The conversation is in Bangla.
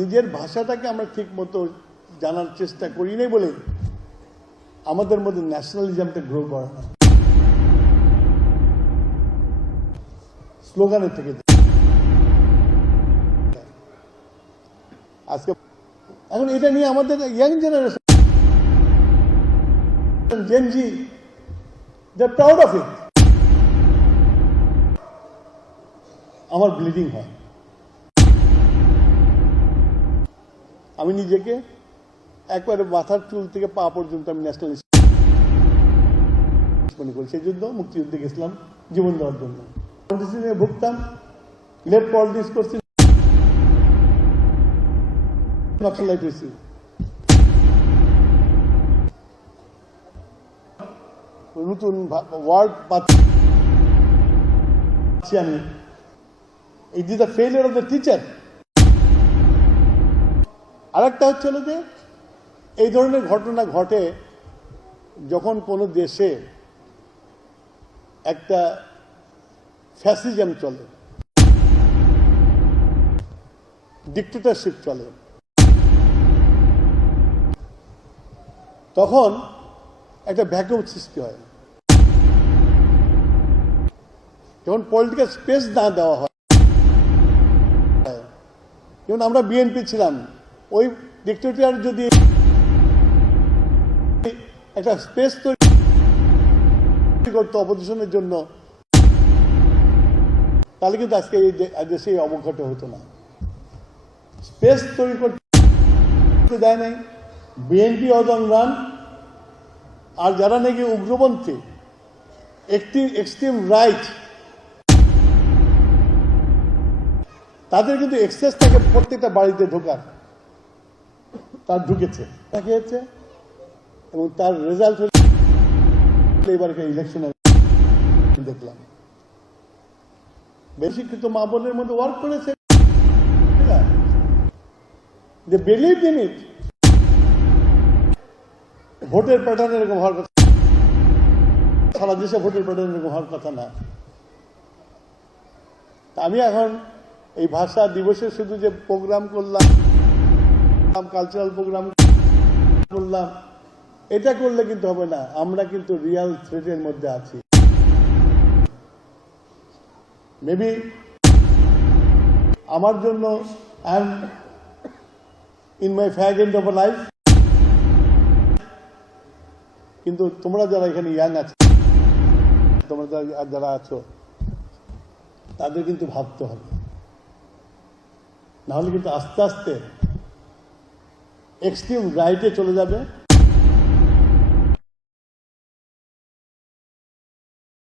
নিজের ভাষাটাকে আমরা ঠিক মতো জানার চেষ্টা করি নাই বলে আমাদের মধ্যে ন্যাশনালিজমটা গ্রো করে না, স্লোগানের থেকে। আজকে এখন এটা নিয়ে আমাদের young generation Gen Z they are proud of it. আমার ব্লিডিং হয়, আমি নিজেকে একবারে মাথার চুল থেকে পা পর্যন্ত আমি ন্যাশনালিস্ট মনে করি। সেই জন্য মুক্তিযুদ্ধে গেছিলাম জীবন দেওয়ার জন্য। ভুগতাম, লেফট পলিটিক্স করছি, নকশালাইট হয়েছি। নতুন ওয়ার্ড পাচ্ছি আমি। It is the failure of the teacher. আরেকটা হচ্ছে যে এই ধরনের ঘটনা ঘটে যখন কোনো দেশে একটা ফ্যাসিজম চলে, ডিক্টেটরশিপ চলে, তখন একটা ভ্যাকুয়াম সৃষ্টি হয়। যখন পলিটিক্যাল স্পেস না দেওয়া হয়, যেমন আমরা বিএনপি ছিলাম, ওই ডিক্টেটর যদি একটা স্পেস তৈরি করতো অপোজিশনের জন্য, তাহলে কিন্তু আজকে এই দেশে এই অবঘটে হতো না। স্পেস তৈরি করতে দেয় নাই বিএনপি অন রান। আর যারা নাকি উগ্রপন্থী, এক্সট্রিম রাইট, তাদের কিন্তু এক্সেস থাকে প্রত্যেকটা বাড়িতে ঢোকার। তার ঢুকেছে, তাকে হচ্ছে, এবং তার রেজাল্ট হল এবারকার ইলেকশনে দেখলাম বেশি শিক্ষিত মা বোনের মধ্যে ওয়ার্ক করেছে, যে বিলিভ ইন ইট। ভোটের প্যাটার্ন এরকম হওয়ার কথা, সারা দেশে ভোটের প্যাটার্ন এরকম হওয়ার কথা না। আমি এখন এই ভাষা দিবসে শুধু যে প্রোগ্রাম করলাম, কালচারাল প্রোগ্রাম করলাম, এটা করলে কিন্তু হবে না। আমরা কিন্তু রিয়াল থ্রেটের মধ্যে আছি। মেবি আমার জন্য I am in my fag end of life, কিন্তু তোমরা যারা এখানে ইয়াং আছো, তোমরা যারা আছো, তাদের কিন্তু ভাবতে হবে, নাহলে কিন্তু আস্তে আস্তে এক্সট্রিম রাইটে চলে যাবে।